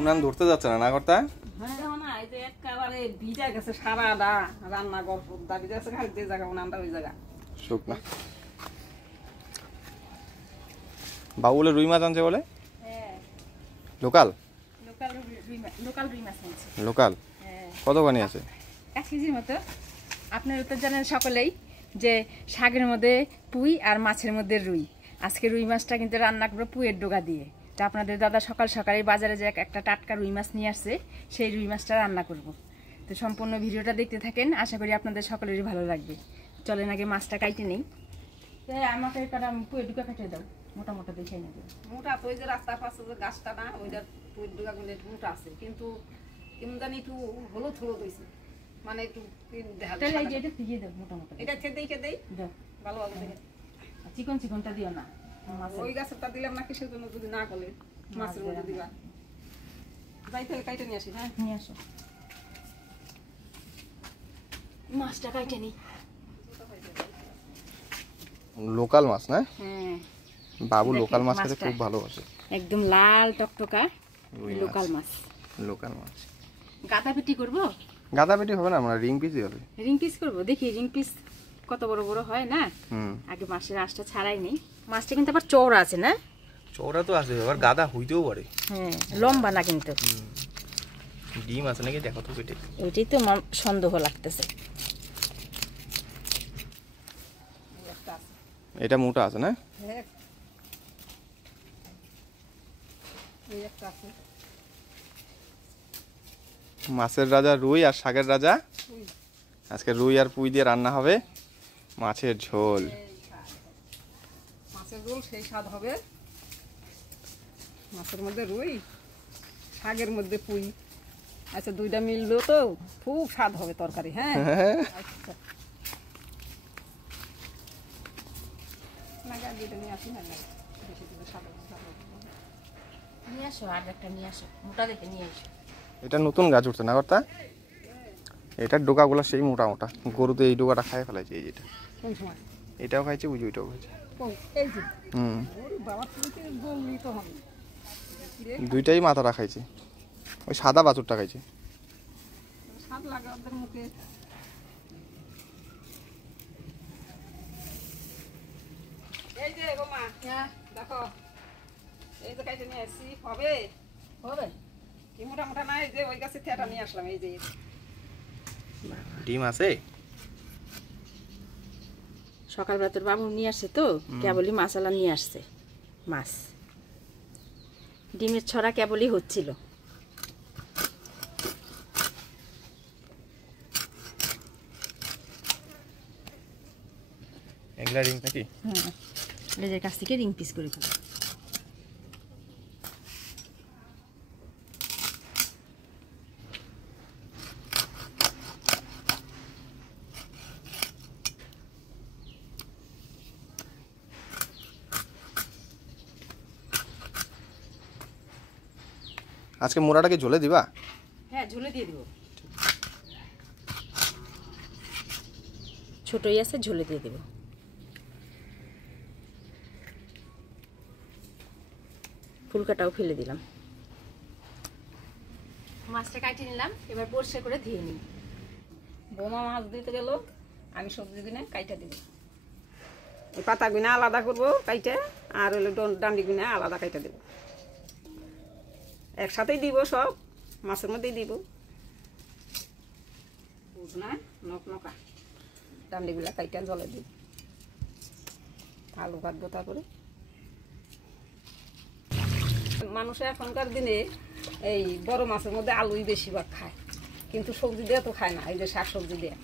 উনান ধরতে যাচ্ছে না না কর্তা? হ্যাঁ না, এই যে একেবারে ভিজা গেছে সারাটা রান্না ঘর দাবি যাচ্ছে, খালি যে জায়গা উনানটা ওই জায়গা শুকনা। বাবু বলে রুই মাছ আনছে বলে? হ্যাঁ, লোকাল লোকাল রুই মাছ আনছে। লোকাল হ্যাঁ, কতখানি আছে? 1 কেজির মতো। আপনারা তো জানেন সকলেই যে শাকের মধ্যে পুঁই আর মাছের মধ্যে রুই। আজকে রুই মাছটা কিন্তু রান্না করবো পুঁইয়ের ডোকা দিয়ে। তো আপনাদের দাদা সকাল সকালে বাজারে যে একটা টাটকা রুই মাছ নিয়ে আসছে, সেই রুই মাছটা রান্না করব। তো সম্পূর্ণ ভিডিওটা দেখতে থাকেন, আশা করি আপনাদের সকলেরই ভালো লাগবে। চলেন আগে মাছটা কাইটে নেই। আমাকে পুঁইয়ের ডোকা কেটে দাও, মোটা মোটা দেখে নেবে। মোটা তো ওই যে রাস্তার পাশে যে গাছটা না, ওইটার পুঁইয়ের ডোকাগুলো মোটা আছে, কিন্তু কেমন জানি একটু হলুদ হলুদ হয়েছে, মানে একটু এটা খেতে দেই ভালো ভালো দেখে। চিকন চিকনটা দিও না, ওই গাছটা দিলাম না কিসের জন্য, যদি না করলে মাছের মধ্যে দিবা। যাই থেকে কাইটে নিয়ে আসি। হ্যাঁ নিয়ে আসো, মাছটা কাইটে নি। লোকাল মাছ না? হ্যাঁ, বাবু লোকাল মাছ খেতে খুব ভালোবাসে। একদম লাল টকটকা লোকাল মাছ। লোকাল মাছ গাদা পেটি করবো? গাদা পেটি হবে না, আমরা রিং পিসই হবে। রিং পিস করবো, দেখি রিং পিস কত বড় বড় হয় না। আগে মাছের আঁশটা ছাড়াই নেই। মাছটা কিন্তু আবার চওড়া আছে না? চওড়া তো আছে, আবার গাদা হইতেও পারে। হ্যাঁ, লম্বা না কিন্তু। ডিম আছে নাকি দেখো তো পেটে। ওইটাই তো সন্দেহ লাগতেছে। এটা মোটা আছে না? হ্যাঁ, এই একটা আছে। মাছের রাজা রুই আর শাকের রাজা। আজকে রুই আর পুঁই দিয়ে রান্না হবে মাছের ঝোল। মাছের ঝোল সেই স্বাদ হবে। মাছের মধ্যে রুই, শাকের মধ্যে পুঁই, আচ্ছা দুইটা মিললো তো খুব স্বাদ হবে তরকারি। হ্যাঁ আচ্ছা, নিয়ে আসো, আর একটা নিয়ে আসো, মোটা দেখে নিয়ে আসো। এটা নতুন গাছ উঠছে না কর্তা? এটার ডোকাগুলো সেই মোটা মোটা, গরুতে এই ডোকাটা খাই ফেলাইছে। এই যেটা কোন সময় এটাও খাইছে, বুঝি ওইটাও খাইছে। এই যে বাবা তুমি বললি তো হবে, দুইটাই মাথাটা খাইছে, ওই সাদা বাছুরটা খাইছে। স্বাদ লাগে ওদের মুখে। এই যে গো মা, দেখো এই যে কাইটে নিয়ে আসছি, হবে হবে কি মোটা মোটা না? এই যে ওই গাছে থেটা নিয়ে আসলাম। এই যে ডিম আছে। সকালবেলা তোর বাবু নিয়ে আসছে তো, কেবলই মাছালা নিয়ে আসছে। মাছ ডিমের ছড়া কেবলই হচ্ছিল। এগুলা রিং নাকি? হ্যাঁ, লেজের কাছ থেকে রিং পিস করে ফেলো। আজকে মোড়াটাকে ঝোলে দিবা? হ্যাঁ, ঝোলে দিয়ে দিব। ছোটই আছে, ঝোলে দিয়ে দিব। ফুলকাটাও ফেলে দিলাম। মাছটা কাটিয়ে নিলাম, এবার পরিষ্কার করে ধুয়ে নিই। বোমা মাছ দিতে গেল, আমি সবজি কিনে কাইটা দিব। এই পাতা গুনা আলাদা করবো কাইটা, আর হলো ডান্ডি গুনা আলাদা কাইটা দেবো। একসাথেই দিব, সব মাছের মধ্যেই দিব। বুঝনা নক নকা ডান্ডিগুলা কাইটা জলে দিব। আলু কাটবো তারপরে। মানুষ এখনকার দিনে এই বড় মাছের মধ্যে আলুই বেশিরভাগ খায়, কিন্তু সবজি দিয়ে তো খায় না। এই যে শাক সবজি দিয়ে,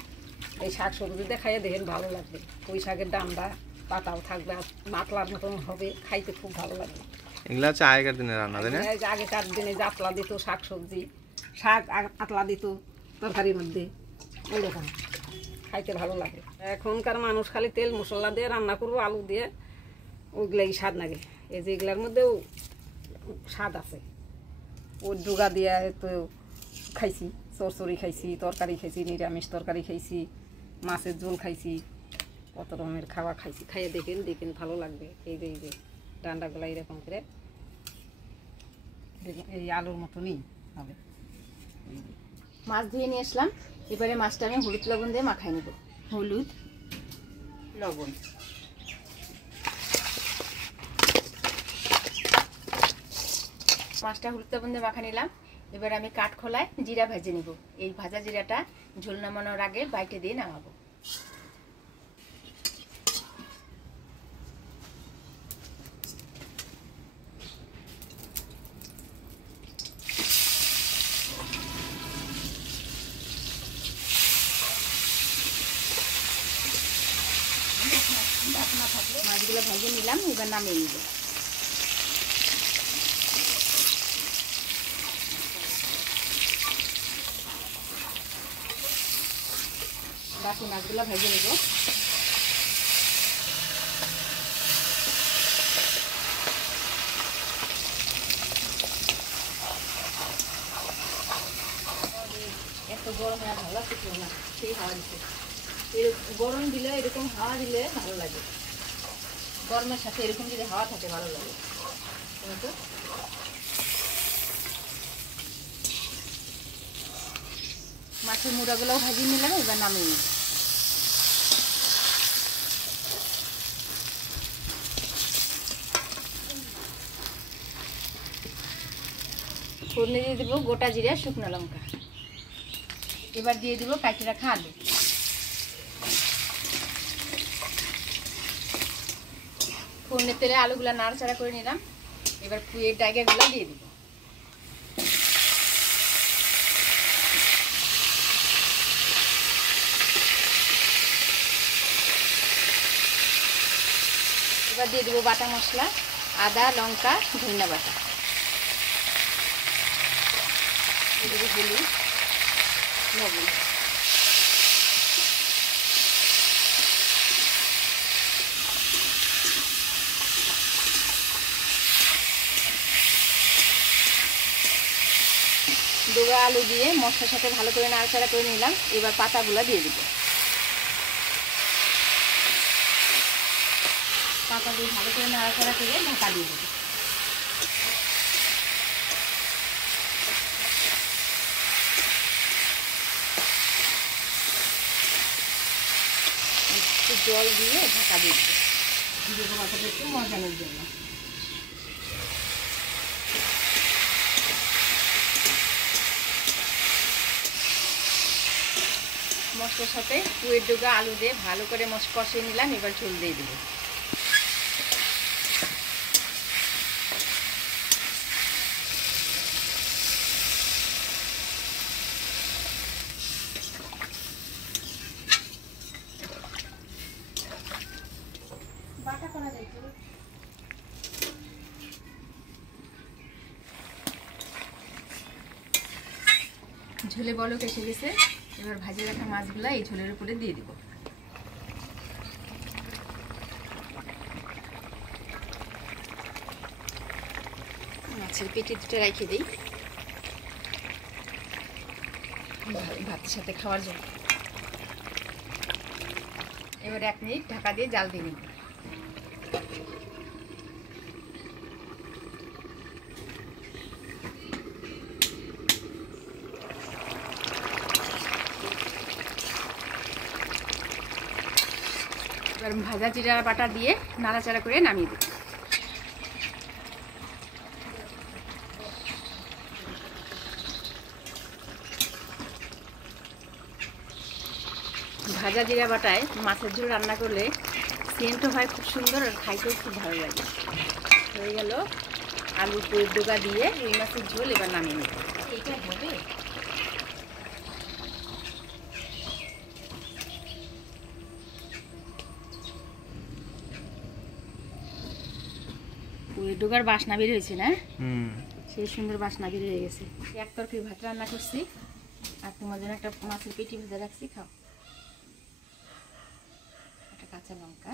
এই শাক সবজি দিয়ে খাইয়ে দেখেন ভালো লাগবে। পুঁই শাকের ডান্ডা পাতাও থাকবে, মাতলার মতন হবে, খাইতে খুব ভালো লাগবে। এগুলা হচ্ছে আগেকার দিনের রান্না, তাই না? আগেকার দিনে জাতলা দিত, শাক সবজি শাক আতলা দিত তরকারির মধ্যে, ওইরকম খাইতে ভালো লাগে। এখনকার মানুষ খালি তেল মশলা দিয়ে রান্না করবো, আলু দিয়ে, ওইগুলাই স্বাদ লাগে। এই যে এগুলার মধ্যেও স্বাদ আছে। ওই ডুগা দিয়ে তো খাইছি, চরচড়ি খাইছি, তরকারি খাইছি, নিরামিষ তরকারি খাইছি, মাছের ঝোল খাইছি, কত রকমের খাওয়া খাইছি। খাইয়ে দেখেন ভালো লাগবে। এই যে ডান্ডাগুলা এরকম করে এই আলুর মতনই হবে। মাছ ধুয়ে নিয়ে আসলাম, এবারে মাছটা আমি হলুদ লবণ দিয়ে মাখাই নেব। হলুদ লবণ, মাছটা হলুদ লবণ দিয়ে মাখা নিলাম। এবার আমি কাঠখোলায় জিরা ভেজে নিব। এই ভাজা জিরাটা ঝোল নামানোর আগে বাইটে দিয়ে নামাবো। মাছগুলো ভেজে নিলাম, এবার নামিয়ে নিব। বাকি মাছগুলো ভেজে নেব। এত গরম হওয়া ভালো লাগছে না, সেই হাওয়া দিচ্ছে। গরম দিলে এরকম হাওয়া দিলে ভালো লাগে, গরমের সাথে এরকম যদি হাওয়া থাকে ভালো লাগে। মাছের মুড়াগুলোও ভাজিয়ে নিলাম, এবার নামিয়ে নিই। ফোড়নে দিয়ে দেবো গোটা জিরা, শুকনো লঙ্কা। এবার দিয়ে দিব কাটে রাখা আলু। ফোড়নের তেলে আলুগুলো নাড়াচাড়া করে নিলাম। এবার পুঁইয়ের ডাইগাগুলো দিয়ে দিব। এবার দিয়ে দেবো বাটা মশলা, আদা লঙ্কা ধনিয়া বাটা। দেবো হলুদ লবণ। ডোগা আলু দিয়ে মশলার সাথে ভালো করে নাড়াচাড়া করে নিলাম। এবার পাতাগুলো দিয়ে দিব। পাতা দিয়ে ভালো করে নাড়াচাড়া করে ঢাকা দিয়ে দেবো। একটু জল দিয়ে ঢাকা দিয়ে দেবো, দুটো পাতাটা একটু মজানোর জন্য। মশলার সাথে পুঁইয়ের ডোগা আলু দিয়ে ভালো করে কষিয়ে নিলাম। এবার ঝোল দিয়ে দেবো। বাটা করা যায় তো। ঝোলে বলক এসে গেছে। এবার ভাজি রাখা মাছগুলো এই ঝোলের উপরে দিয়ে দিব। মাছের পেটি দুটো রেখে দিই ভাতের সাথে খাওয়ার জন্য। এবার 1 মিনিট ঢাকা দিয়ে জাল দিয়ে নিব। এবার ভাজা জিরা বাটা দিয়ে নাড়াচাড়া করে নামিয়ে দিই। ভাজা জিরা বাটায় মাছের ঝোল রান্না করলে সেন্টও হয় খুব সুন্দর, আর খাইতেও খুব ভালো লাগে। হয়ে গেল আলু পুঁইয়ের ডোগা দিয়ে রুই মাছের ঝোল। এবার নামিয়ে নিই। এটা হবে পুঁইয়ের ডোগার বাসনা বের হয়েছে না? সেই সুন্দর বাসনা বের হয়ে গেছে। এক তরকারি ভাত রান্না করছি, আর তোমার জন্য একটা মাছের পেটি ভেজে রাখছি, খাও। একটা কাঁচা লঙ্কা।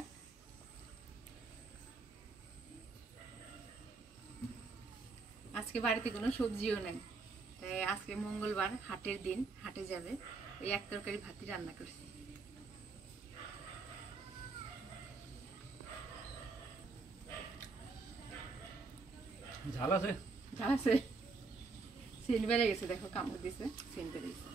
আজকে বাড়িতে কোনো সবজিও নেই, তাই আজকে মঙ্গলবার, হাটের দিন, হাটে যাবে। ওই এক তরকারি ভাতই রান্না করছি। ঝাল আছে? ঝাল আছে? সেন্ট বেড়ে গেছে, দেখো কামড় দিছে, সেন্ট বেড়ে গেছে।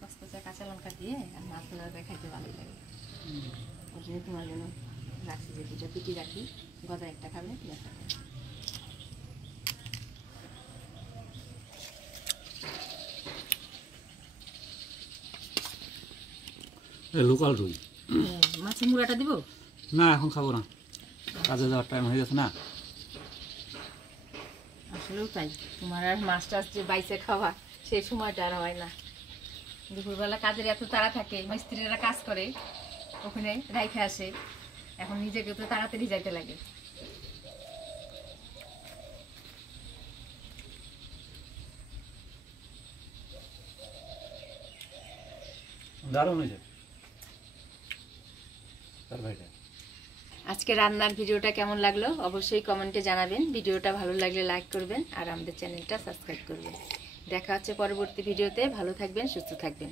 কচকচা কাঁচা লঙ্কা দিয়ে আর মাছ ভাজা খাইতে ভালোই লাগে। ওর জন্য তোমার জন্য রাখছি যে দুটো পিটি রাখি, গজা একটা খাবে, দেখা খাবে। লোকাল রুই। মাছের মুড়াটা দিব না এখন খাবো না, কাজে যাওয়ার টাইম হয়ে গেছে না। আসলেও তাই, তোমার আর মাছ টাছ যে বাইসে খাওয়া সেই সময়টা আর হয় না। দুপুরবেলা কাজের এত তাড়া থাকে, মিস্ত্রিরা কাজ করে ওখানে রাইখে আসে, এখন নিজেকে তো তাড়াতাড়ি যাইতে লাগে। দারুণ হয়েছে তার ভাইটা। আজকে রান্নার ভিডিওটা কেমন লাগলো অবশ্যই কমেন্টে জানাবেন। ভিডিওটা ভালো লাগলে লাইক করবেন আর আমাদের চ্যানেলটা সাবস্ক্রাইব করবেন। দেখা হচ্ছে পরবর্তী ভিডিওতে। ভালো থাকবেন, সুস্থ থাকবেন।